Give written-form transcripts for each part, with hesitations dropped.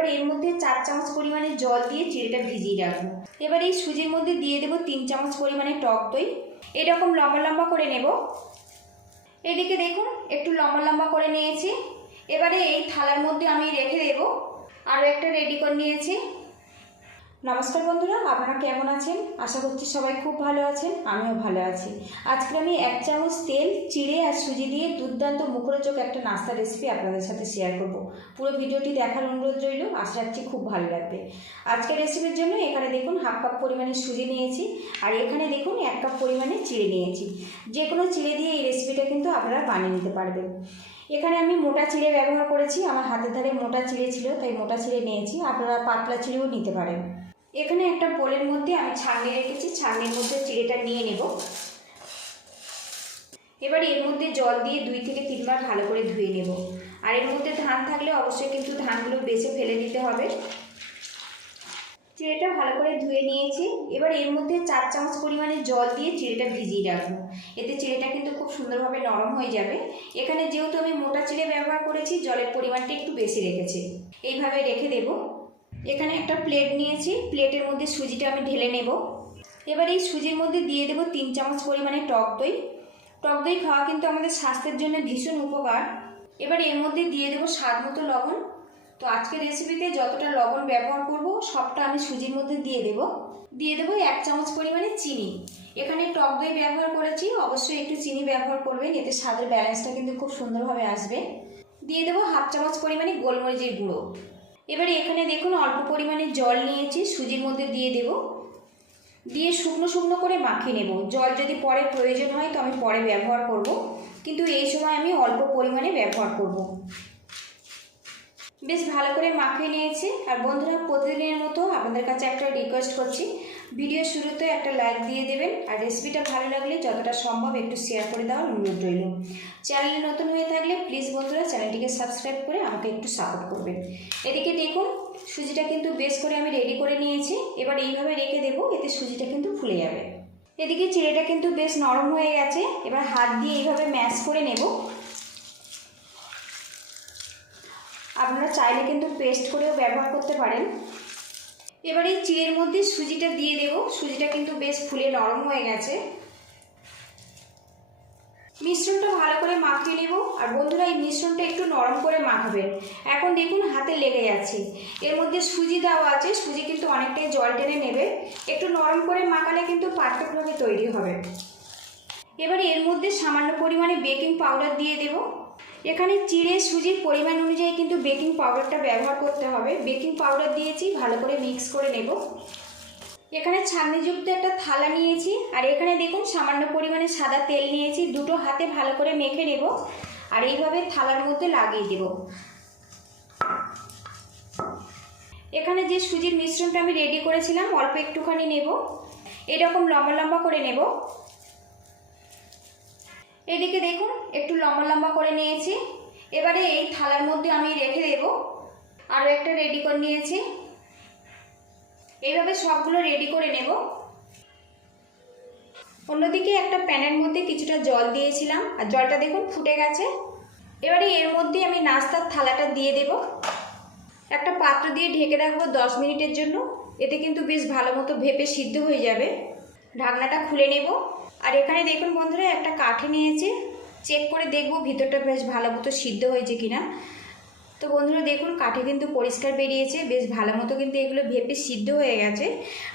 এবার এর মধ্যে 4 চামচ পরিমাণে জল দিয়ে চিড়েটা ভিজিয়ে রাখবো। এবার এই সুজির মধ্যে দিয়ে দেবো 3 চামচ পরিমাণে টক দই। এরকম লম্বা লম্বা করে নেব। এদিকে দেখুন একটু লম্বা লম্বা করে নিয়েছি। এবারে এই থালার মধ্যে আমি রেখে দেব। আরও একটা রেডি করে নিয়েছি। নমস্কার বন্ধুরা, আপনারা কেমন আছেন? আশা করছি সবাই খুব ভালো আছেন, আমিও ভালো আছি। আজকে আমি 1 চামচ তেল, চিড়ে আর সুজি দিয়ে দুর্দান্ত মুখরোচক একটা নাস্তা রেসিপি আপনাদের সাথে শেয়ার করব। পুরো ভিডিওটি দেখার অনুরোধ রইল, আশা রাখছি খুব ভালো লাগবে। আজকের রেসিপির জন্য এখানে দেখুন 1/2 কাপ পরিমাণে সুজি নিয়েছি, আর এখানে দেখুন 1 কাপ পরিমাণে চিড়ে নিয়েছি। যে কোনো চিড়ে দিয়ে এই রেসিপিটা কিন্তু আপনারা বানিয়ে নিতে পারবেন। এখানে আমি মোটা চিড়ে ব্যবহার করেছি, আমার হাতের ধারে মোটা চিড়ে ছিল তাই মোটা চিড়ে নিয়েছি, আপনারা পাতলা চিড়েও নিতে পারেন। এখানে একটা বোলের মধ্যে আমি ছাঁকনি রেখেছি, ছাঁকনির মধ্যে চিড়েটা নিয়ে নেব। এবার এর মধ্যে জল দিয়ে 2 থেকে 3 বার ভালো করে ধুয়ে নেব। আর এর মধ্যে ধান থাকলে অবশ্যই কিন্তু ধানগুলো বেছে ফেলে দিতে হবে। চিড়েটা ভালো করে ধুয়ে নিয়েছি। এবার এর মধ্যে 4 চামচ পরিমাণে জল দিয়ে চিড়েটা ভিজিয়ে রাখবো। এতে চিড়েটা কিন্তু খুব সুন্দরভাবে নরম হয়ে যাবে। এখানে যেহেতু আমি মোটা চিড়ে ব্যবহার করেছি, জলের পরিমাণটা একটু বেশি রেখেছি। এইভাবে রেখে দেব। এখানে একটা প্লেট নিয়েছি, প্লেটের মধ্যে সুজিটা আমি ঢেলে নেব। এবার এই সুজির মধ্যে দিয়ে দেব 3 চামচ পরিমাণে টক দই। টক দই খাওয়া কিন্তু আমাদের স্বাস্থ্যের জন্য ভীষণ উপকার। এবার এর মধ্যে দিয়ে দেব স্বাদ মতো লবণ। তো আজকের রেসিপিতে যতটা লবণ ব্যবহার করব সবটা আমি সুজির মধ্যে দিয়ে দেব। 1 চামচ পরিমাণে চিনি। এখানে টক দই ব্যবহার করেছি, অবশ্যই একটু চিনি ব্যবহার করবেন, এতে স্বাদের ব্যালেন্সটা কিন্তু খুব সুন্দরভাবে আসবে। দিয়ে দেব 1/2 চামচ পরিমাণে গোলমরিচের গুঁড়ো। এবারে এখানে দেখুন অল্প পরিমাণে জল নিয়েছি, সুজির মধ্যে দিয়ে দেব। দিয়ে শুকনো শুকনো করে মাখিয়ে নেব। জল যদি পরে প্রয়োজন হয় তো আমি পরে ব্যবহার করব, কিন্তু এই সময় আমি অল্প পরিমাণে ব্যবহার করব। বেশ ভালো করে মাখিয়ে নিয়েছি। আর বন্ধুরা, প্রতিদিনের মতো আপনাদের কাছে একটা রিকোয়েস্ট করছি, ভিডিও শুরুতে একটা লাইক দিয়ে দেবেন, আর রেসিপিটা ভালো লাগলে যতটা সম্ভব একটু শেয়ার করে দেওয়ার অনুরোধ রইল। চ্যানেলে নতুন হয়ে থাকলে প্লিজ বন্ধুরা চ্যানেলটিকে সাবস্ক্রাইব করে আমাকে একটু সাপোর্ট করবেন। এদিকে দেখুন সুজিটা কিন্তু বেশ করে আমি রেডি করে নিয়েছি। এবার এইভাবে রেখে দেবো, এতে সুজিটা কিন্তু ফুলে যাবে। এদিকে চিড়েটা কিন্তু বেশ নরম হয়ে গেছে। এবার হাত দিয়ে এইভাবে ম্যাশ করে নেব। আপনারা চাইলে কিন্তু পেস্ট করেও ব্যবহার করতে পারেন। এবার এই চিড়ের মধ্যে সুজিটা দিয়ে দেব। সুজিটা কিন্তু বেশ ফুলে নরম হয়ে গেছে। মিশ্রণটা ভালো করে মাখিয়ে নেব। আর বন্ধুরা, এই মিশ্রণটা একটু নরম করে মাখাবেন। এখন দেখুন হাতে লেগে যাচ্ছে। এর মধ্যে সুজি দেওয়া আছে, সুজি কিন্তু অনেকটাই জল টেনে নেবে। একটু নরম করে মাখালে কিন্তু পারফেক্টভাবে তৈরি হবে। এবার এর মধ্যে সামান্য পরিমাণে বেকিং পাউডার দিয়ে দেব। এখানে চিড়ে সুজির পরিমাণ অনুযায়ী কিন্তু বেকিং পাউডারটা ব্যবহার করতে হবে। বেকিং পাউডার দিয়েছি, ভালো করে মিক্স করে নেব। এখানে ছাঁকনিযুক্ত একটা থালা নিয়েছি, আর এখানে দেখুন সামান্য পরিমাণে সাদা তেল নিয়েছি। দুটো হাতে ভালো করে মেখে নেব, আর এইভাবে থালার মধ্যে লাগিয়ে দেব। এখানে যে সুজির মিশ্রণটা আমি রেডি করেছিলাম অল্প একটুখানি নেব, এরকম লম্বা লম্বা করে নেব। এদিকে দেখুন একটু লম্বা লম্বা করে নিয়েছি। এবারে এই থালার মধ্যে আমি রেখে দেব। আরও একটা রেডি করে নিয়েছি। এইভাবে সবগুলো রেডি করে নেব। অন্যদিকে একটা প্যানের মধ্যে কিছুটা জল দিয়েছিলাম, আর জলটা দেখুন ফুটে গেছে। এবারে এর মধ্যে আমি নাস্তার থালাটা দিয়ে দেব। একটা পাত্র দিয়ে ঢেকে রাখবো 10 মিনিটের জন্য। এতে কিন্তু বেশ ভালো মতো ভেপে সিদ্ধ হয়ে যাবে। ঢাকনাটা খুলে নেব। আর এখানে দেখুন বন্ধুরা, একটা কাঠি নিয়েছি, চেক করে দেখব ভিতরটা বেশ ভালো মতো সিদ্ধ হয়েছে কিনা। তো বন্ধুরা দেখুন কাঠি কিন্তু পরিষ্কার বেরিয়েছে, বেশ ভালো মতো কিন্তু এগুলো ভেপে সিদ্ধ হয়ে গেছে।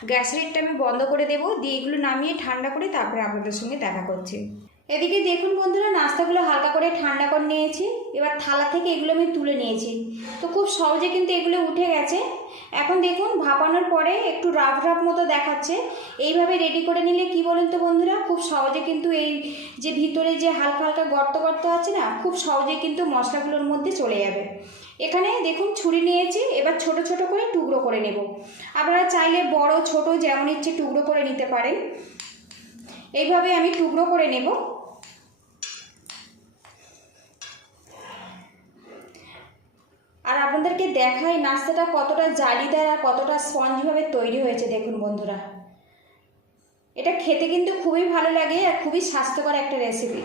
গ্যাসের লাইটটা আমি বন্ধ করে দেবো, দিয়ে এগুলো নামিয়ে ঠান্ডা করে তারপরে আপনাদের সঙ্গে দেখা করছি। এদিকে দেখুন বন্ধুরা, নাস্তাগুলো হালকা করে ঠান্ডা করে নিয়েছি। এবার থালা থেকে এগুলো আমি তুলে নিয়েছি। তো খুব সহজে কিন্তু এগুলো উঠে গেছে। এখন দেখুন ভাপানোর পরে একটু রাফ রাফ মতো দেখাচ্ছে। এইভাবে রেডি করে নিলে কি বলুন তো বন্ধুরা, খুব সহজে কিন্তু এই যে ভিতরে যে হালকা হালকা গর্ত গর্ত আছে না, খুব সহজে কিন্তু মশলাগুলোর মধ্যে চলে যাবে। এখানে দেখুন ছুরি নিয়েছি। এবার ছোট ছোট করে টুকরো করে নেব। আপনারা চাইলে বড় ছোট যেমন ইচ্ছে টুকরো করে নিতে পারেন। এইভাবে আমি টুকরো করে নেব। আর আপনাদেরকে দেখাই নাস্তাটা কতটা জালিদার আর কতটা স্পঞ্জভাবে তৈরি হয়েছে। দেখুন বন্ধুরা, এটা খেতে কিন্তু খুবই ভালো লাগে আর খুবই স্বাস্থ্যকর একটা রেসিপি।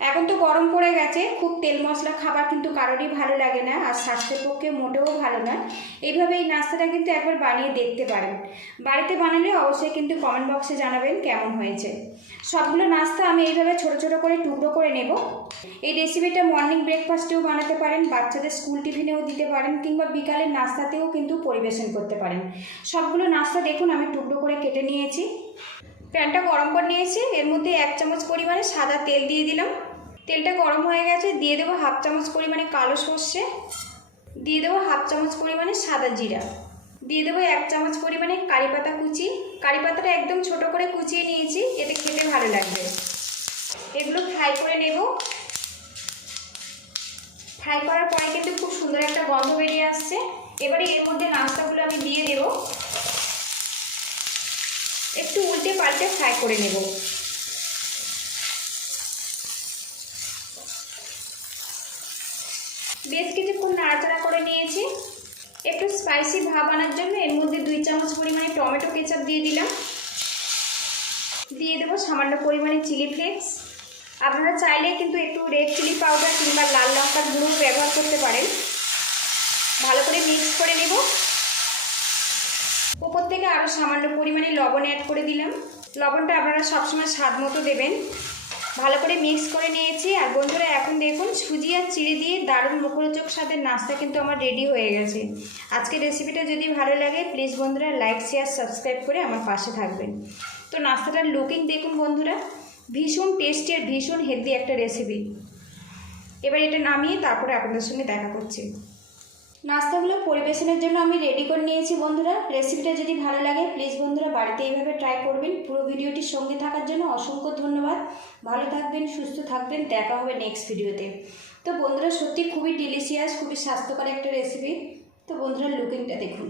এখন তো গরম পড়ে গেছে, খুব তেল মশলা খাবার কিন্তু কারোরই ভালো লাগে না, আর স্বাস্থ্যের পক্ষে মোটেও ভালো নয়। এইভাবে এই নাস্তাটা কিন্তু একবার বানিয়ে দেখতে পারেন। বাড়িতে বানালে অবশ্যই কিন্তু কমেন্ট বক্সে জানাবেন কেমন হয়েছে। সবগুলো নাস্তা আমি এইভাবে ছোট ছোট করে টুকরো করে নেব। এই রেসিপিটা মর্নিং ব্রেকফাস্টেও বানাতে পারেন, বাচ্চাদের স্কুল টিফিনেও দিতে পারেন, কিংবা বিকালের নাস্তাতেও কিন্তু পরিবেশন করতে পারেন। সবগুলো নাস্তা দেখুন আমি টুকরো করে কেটে নিয়েছি। প্যানটা গরম করে নিয়েছি, এর মধ্যে 1 চামচ পরিমাণে সাদা তেল দিয়ে দিলাম। তেলটা গরম হয়ে গেছে, দিয়ে দেবো 1/2 চামচ পরিমাণে কালো সর্ষে, দিয়ে দেবো 1/2 চামচ পরিমাণে সাদা জিরা, দিয়ে দেবো 1 চামচ পরিমাণে কারি পাতা কুচি। কারি পাতাটা একদম ছোট করে কুচিয়ে নিয়েছি, এতে খেতে ভালো লাগবে। এগুলো ফ্রাই করে নেব। ফ্রাই করার পরে কিন্তু খুব সুন্দর একটা গন্ধ বেরিয়ে আসছে। এবারে এর মধ্যে নাস্তাগুলো আমি দিয়ে দেব, একটু উল্টে পাল্টে ফ্রাই করে নেব। বেশ কিছুক্ষণ নাড়াচাড়া করে নিয়েছি। একটু স্পাইসি ভাব আনার জন্য এর মধ্যে 2 চামচ পরিমাণে টমেটো কেচাপ দিয়ে দিলাম। দিয়ে দেবো সামান্য পরিমাণে চিলি ফ্লেক্স। আপনারা চাইলে কিন্তু একটু রেড চিলি পাউডার কিংবা লাল লঙ্কার গুঁড়ো ব্যবহার করতে পারেন। ভালো করে মিক্স করে নেব। উপর থেকে আরও সামান্য পরিমাণে লবণ অ্যাড করে দিলাম। লবণটা আপনারা সবসময় স্বাদ মতো দেবেন। ভালো করে মিক্স করে নিয়েছি। আর বন্ধুরা এখন দেখুন সুজি আর চিড়ে দিয়ে দারুণ মুখরোচক স্বাদের নাস্তা কিন্তু আমার রেডি হয়ে গেছে। আজকের রেসিপিটা যদি ভালো লাগে প্লিজ বন্ধুরা লাইক শেয়ার সাবস্ক্রাইব করে আমার পাশে থাকবেন। তো নাস্তাটার লুকিং দেখুন বন্ধুরা, ভীষণ টেস্টি আর ভীষণ হেলদি একটা রেসিপি। এবার এটা নামিয়ে তারপরে আপনাদের সঙ্গে দেখা করছি। নাস্তাগুলো পরিবেশনের জন্য আমি রেডি করে নিয়েছি বন্ধুরা। রেসিপিটা যদি ভালো লাগে প্লিজ বন্ধুরা বাড়িতে এইভাবে ট্রাই করবেন। পুরো ভিডিওটির সঙ্গে থাকার জন্য অসংখ্য ধন্যবাদ। ভালো থাকবেন, সুস্থ থাকবেন, দেখা হবে নেক্সট ভিডিওতে। তো বন্ধুরা সত্যি খুবই ডিলিশিয়াস, খুবই স্বাস্থ্যকর একটা রেসিপি। তো বন্ধুরা লুকিংটা দেখুন।